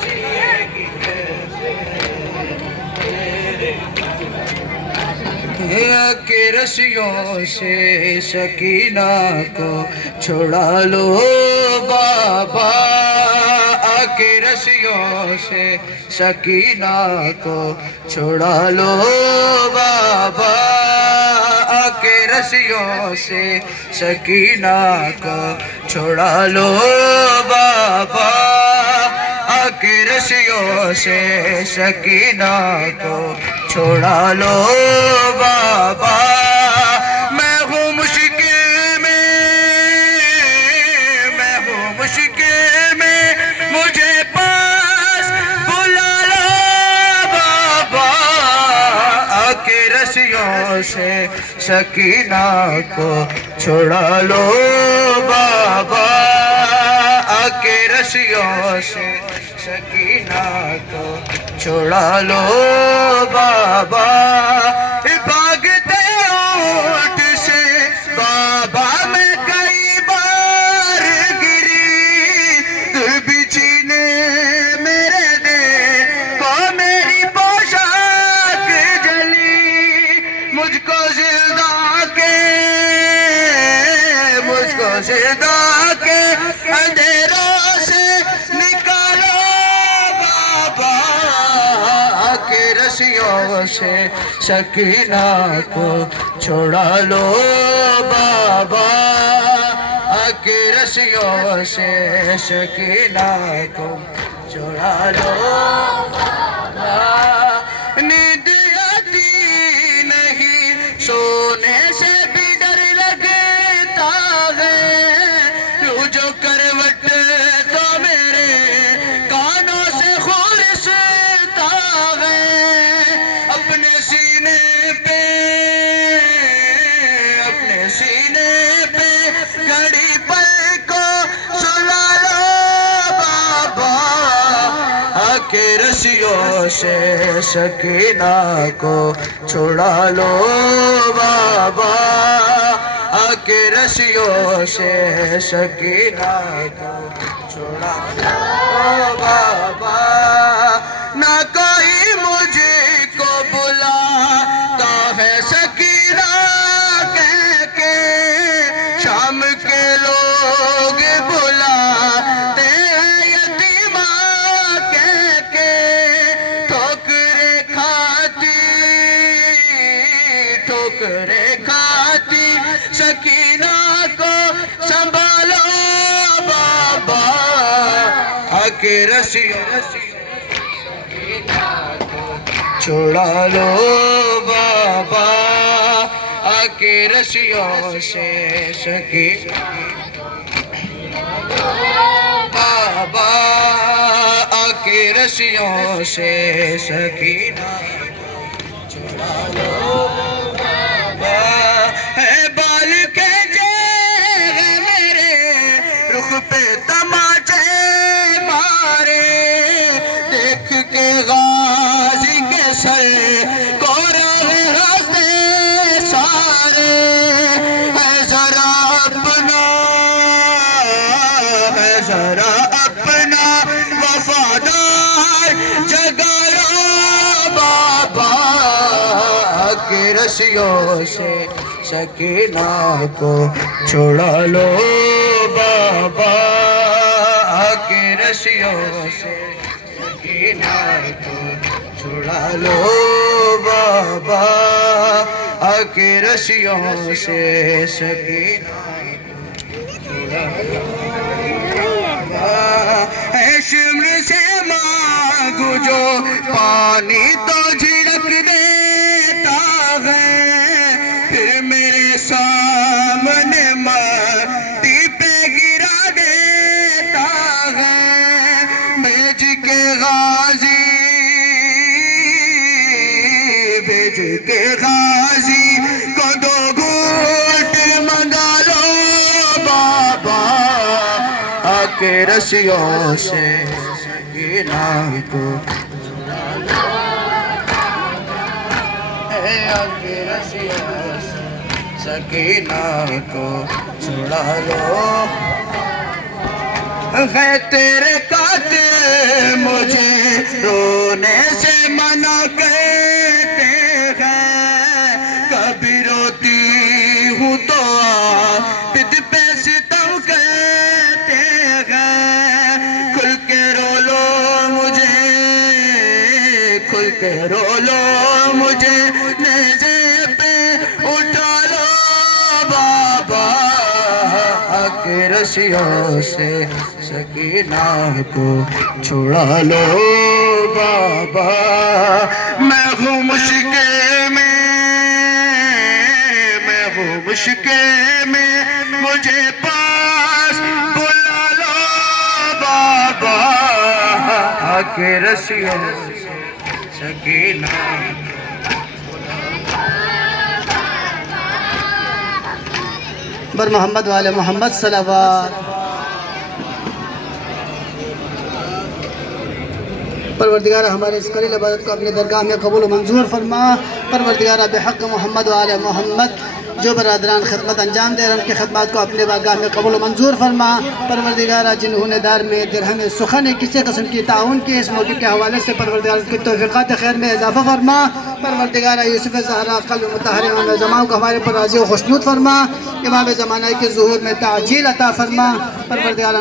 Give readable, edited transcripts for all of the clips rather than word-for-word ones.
जिएगी के रस्सियों से सकीना को छुड़ा लो बाबा, के रस्सियों से सकीना को छुड़ा लो बाबा, के रस्सियों से सकीना को छुड़ा लो बाबा, के रस्सियों से सकीना को छुड़ा लो बाबा। मैं हूँ मुश्किल में मुझे पास बुला लो बाबा, के रस्सियों से सकीना को छुड़ा लो बाबा, के रस्सियों से सकीना को छुड़ा लो बाबा। भागते ऊंट से बाबा मैं कई बार गिरी, बिछी ने मेरे देखो मेरी पोशाक जली, मुझको जिंदा के अंधेरों से निकालो बाबा, के रस्सियों से सकीना को छुड़ा लो बाबा, के रस्सियों से सकीना को छुड़ा लो बाबा। नींद आती नहीं सोने से भी डर लगता है, जो करवट तो मेरे कानों से खुलसता है, अपने सीने पे घड़ी पल को सुला लो बाबा, के रस्सियों से सकीना को छुड़ा लो बाबा, के रस्सियों से सकीना को छुड़ा लो बाबा। ना कोई मुझको बुलाता है सकीना कह के, शाम के लोग बुलाते हैं यतीमा कह के, ठोकरे खाती सकीना को संभालो बाबा, के रस्सियों सकीना को छुड़ा लो बाबा, के रस्सियों से सकीना बाबा, के रस्सियों से सकीना छुड़ा लो बाबा। है बाल के चेहरे मेरे रुख पे तमाचे मारे, देख के गाजी के सर को रहे हंसते सारे, है जरा अपना वफादार जगा लो बाबा, के रस्सियों से सकीना को छुड़ा लो बाबा, के रस्सियों से सकीना को छुड़ा लो बाबा, के रस्सियों से सकीना को छुड़ा लो बाबा। है शिमर से मांगू जो पानी तो झिड़क देता है, फिर मेरे सामने माटी पे गिरा देता है, भेज के गाजी को दो घूंट मंगा लो बाबा, के रस्सियों से सकीना को छुड़ा लो, के रस्सियों से सकीना को छुड़ा लो। है तेरे का आते मुझे रोने से मना करते हैं। कभी रोती हूँ तो पिट पे सितम करते हैं। खुल के रो लो मुझे, खुल के रो लो मुझे, नेज़े पे उठा लो बाबा के रस्सियों से सकीना को छुड़ा लो बाबा। मैं हूँ मुश्किल में, मैं हूँ मुश्किल में, मुझे पास बुला लो बाबा के रस्सियों से सकीना। बर मोहम्मद वाले मोहम्मद सलावत। परवरदिगार हमारे इस करील इबादत को अपनी दरगाह में कबूल मंजूर फरमा। परवरदिगार बेहक़ मोहम्मद वाले मोहम्मद जो बरादरान खिदमत अंजाम दे रहे हैं उनकी खिदमत को अपने बारगाह में कबूल मंजूर फरमा। परवरदिगार जिन्होंने दार में दिरहम सुखा ने किसी किस्म की ताउन की इस मौके के हवाले से परवरदिगार की तौफ़ीक़ात खैर में इजाफ़ा फरमा। परवरदिगार यूसुफ़ ज़हरा क़ल्ब मुतहरिम इमाम ज़माना को हमारे पर राज़ी व खुशनूद फरमा। इमाम ज़माना के ज़ुहूर में ताजील अता फरमा। परवरदिगार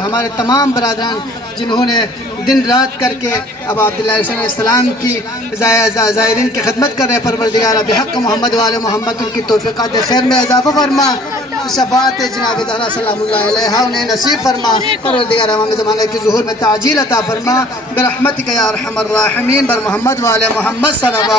हमारे तमाम बरादरान जिन्होंने दिन रात करके अब अब्दुल्लाह अलैहिस्सलाम की ज़ायरीन की खिदमत कर रहे हैं। परवरदिगार बेहक़ मोहम्मद वाले मोहम्मद उनकी तौफ़ीक़ात खैर में इजाफ़ा फरमा। शफ़ाअत जनाब ज़हरा सलामुल्लाह अलैहा उन्हें नसीब फरमा। परवरदिगार इमाम ज़माना के ज़ुहूर में ताजील अता फरमा। बिरहमतिक या अरहमर राहिमीन। बर मोहम्मद वाले मोहम्मद सल्लल्लाहु